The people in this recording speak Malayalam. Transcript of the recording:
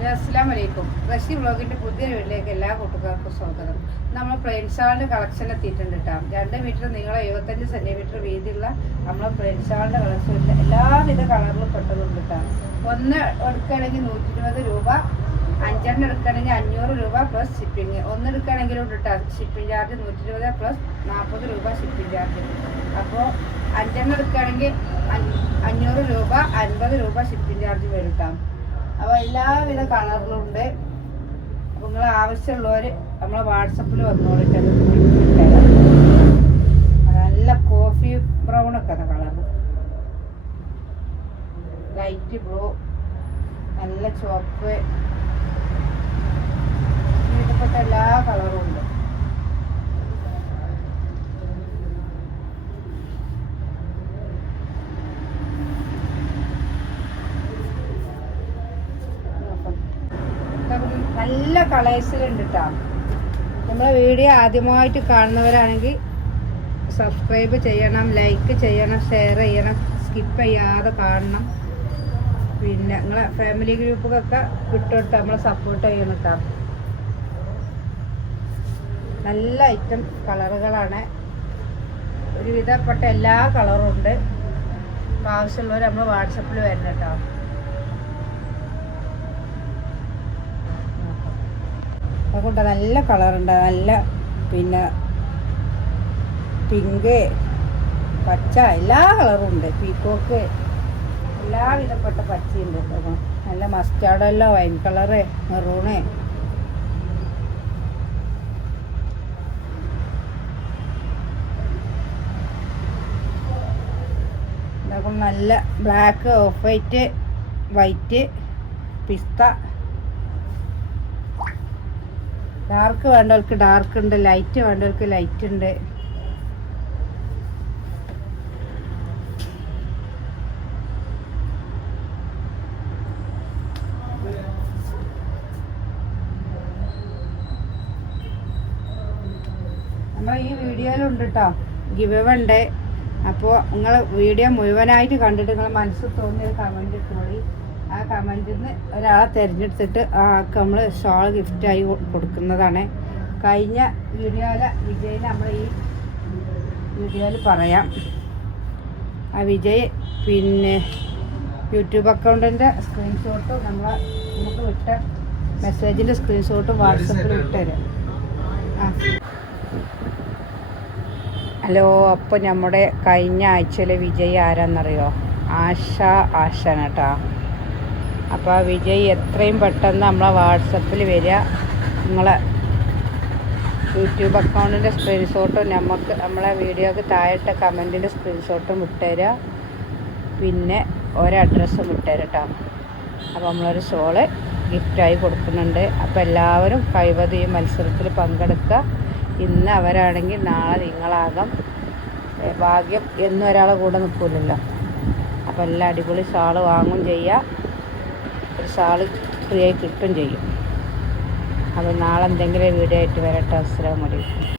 ഹലോ അസ്സലാമു അലൈക്കും. റഷി വ്ളോഗിൻ്റെ പുതിയ വീട്ടിലേക്ക് എല്ലാ കൂട്ടുകാർക്കും സ്വാഗതം. നമ്മൾ പ്ലെയിൻ ഷാളിൻ്റെ കളക്ഷൻ എത്തിയിട്ടുണ്ട് കേട്ടോ. 2 മീറ്റർ നീളം 75 സെൻറ്റിമീറ്റർ വീതിയുള്ള നമ്മൾ പ്ലെയിൻ ഷാളിൻ്റെ കളക്ഷനിൽ എല്ലാവിധ കളറിലും പെട്ടതുണ്ട് കേട്ടോ. ഒന്ന് എടുക്കുകയാണെങ്കിൽ 120 രൂപ, 5 എടുക്കുകയാണെങ്കിൽ 500 രൂപ പ്ലസ് ഷിപ്പിംഗ്. ഒന്ന് എടുക്കുകയാണെങ്കിലും കേട്ടോ ഷിപ്പിംഗ് ചാർജ് 120 പ്ലസ് 40 രൂപ ഷിപ്പിംഗ് ചാർജ്. അപ്പോൾ 5 എടുക്കുകയാണെങ്കിൽ 500 രൂപ, 50 രൂപ ഷിപ്പിംഗ് ചാർജ് വരും കേട്ടോ. അപ്പോൾ എല്ലാവിധ കളറിലുണ്ട്. അപ്പോൾ നിങ്ങൾ ആവശ്യമുള്ളവർ നമ്മളെ വാട്സപ്പിൽ വന്നോളിട്ട് നല്ല കോഫി ബ്രൗൺ ഒക്കെ കളർ, ലൈറ്റ് ബ്ലൂ, നല്ല ചുവപ്പ്, ഇഷ്ടപ്പെട്ട എല്ലാ കളറും ഉണ്ട്. നല്ല കളേഴ്സിലുണ്ട് കേട്ടോ. നമ്മളെ വീഡിയോ ആദ്യമായിട്ട് കാണുന്നവരാണെങ്കിൽ സബ്സ്ക്രൈബ് ചെയ്യണം, ലൈക്ക് ചെയ്യണം, ഷെയർ ചെയ്യണം, സ്കിപ്പ് ചെയ്യാതെ കാണണം. പിന്നെ നിങ്ങളെ ഫാമിലി ഗ്രൂപ്പൊക്കെ വിട്ടോട്ട് നമ്മളെ സപ്പോർട്ട് ചെയ്യണം കേട്ടോ. നല്ല ഐറ്റം കളറുകളാണ്, ഒരുവിധപ്പെട്ട എല്ലാ കളറും ഉണ്ട്. അപ്പോൾ ആവശ്യമുള്ളവർ നമ്മൾ വാട്സപ്പിൽ വരണം കേട്ടോ. അതുകൊണ്ട് നല്ല കളറുണ്ട്, നല്ല പിന്നെ പിങ്ക്, പച്ച, എല്ലാ കളറും ഉണ്ട്. പീക്കോക്ക് എല്ലാവിധപ്പെട്ട പച്ചയുണ്ട്. നല്ല മസ്റ്റാർഡല്ലോ, വൈൻ കളറ്, മെറൂണ്, നല്ല black, of white, white, pista. Dark വേണ്ടവർക്ക് ഡാർക്ക് ഉണ്ട്, ലൈറ്റ് വേണ്ടവർക്ക് ലൈറ്റ് ഉണ്ട്. നമ്മൾ ഈ വീഡിയോയിലുണ്ട് കേട്ടോ ഗിവ് അവേ ഉണ്ട്. അപ്പോൾ നിങ്ങൾ വീഡിയോ മുഴുവനായിട്ട് കണ്ടിട്ട് നിങ്ങൾ മനസ്സിൽ തോന്നിയൊരു കമൻറ്റ് ഇട്ടോളി. ആ കമൻറ്റിൽ നിന്ന് ഒരാളെ തിരഞ്ഞെടുത്തിട്ട് നമ്മൾ ഷോൾ ഗിഫ്റ്റായി കൊടുക്കുന്നതാണ്. കഴിഞ്ഞ വീഡിയോയിലെ വിജയിനെ നമ്മൾ ഈ വീഡിയോയിൽ പറയാം. ആ വിജയ് പിന്നെ യൂട്യൂബ് അക്കൗണ്ടിൻ്റെ സ്ക്രീൻഷോട്ടും നമുക്ക് വിട്ട മെസ്സേജിൻ്റെ സ്ക്രീൻഷോട്ടും വാട്സപ്പിൽ വിട്ടുതരാം. ഹലോ, അപ്പോൾ നമ്മുടെ കഴിഞ്ഞ ആഴ്ചയിലെ വിജയ് ആരാന്നറിയോ? ആശാണ് കേട്ടോ. അപ്പോൾ ആ വിജയ് എത്രയും പെട്ടെന്ന് നമ്മളെ വാട്സപ്പിൽ വരിക. നിങ്ങളെ യൂട്യൂബ് അക്കൗണ്ടിൻ്റെ സ്ക്രീൻഷോട്ടും നമ്മളെ വീഡിയോക്ക് താഴത്തെ കമൻറ്റിൻ്റെ സ്ക്രീൻഷോട്ടും വിട്ടുതരിക. പിന്നെ ഒരഡ്രസ്സും വിട്ടുതരാം കേട്ടോ. അപ്പോൾ നമ്മളൊരു ഷോള് ഗിഫ്റ്റായി കൊടുക്കുന്നുണ്ട്. അപ്പോൾ എല്ലാവരും കഴിവതും ഈ മത്സരത്തിൽ പങ്കെടുക്കുക. ഇന്ന് അവരാണെങ്കിൽ നാളെ നിങ്ങളാകാം. ഭാഗ്യം എന്നും ഒരാളെ കൂടെ നിൽക്കില്ലല്ലോ. അപ്പോൾ എല്ലാം അടിപൊളി ഷാള് വാങ്ങും ചെയ്യുക, ഒരു ഷാള് ഫ്രീ ആയി കിട്ടും ചെയ്യും. അപ്പോൾ നാളെ എന്തെങ്കിലും വീഡിയോ ആയിട്ട് വരട്ടെ. അസ്സലാമു അലൈക്കും.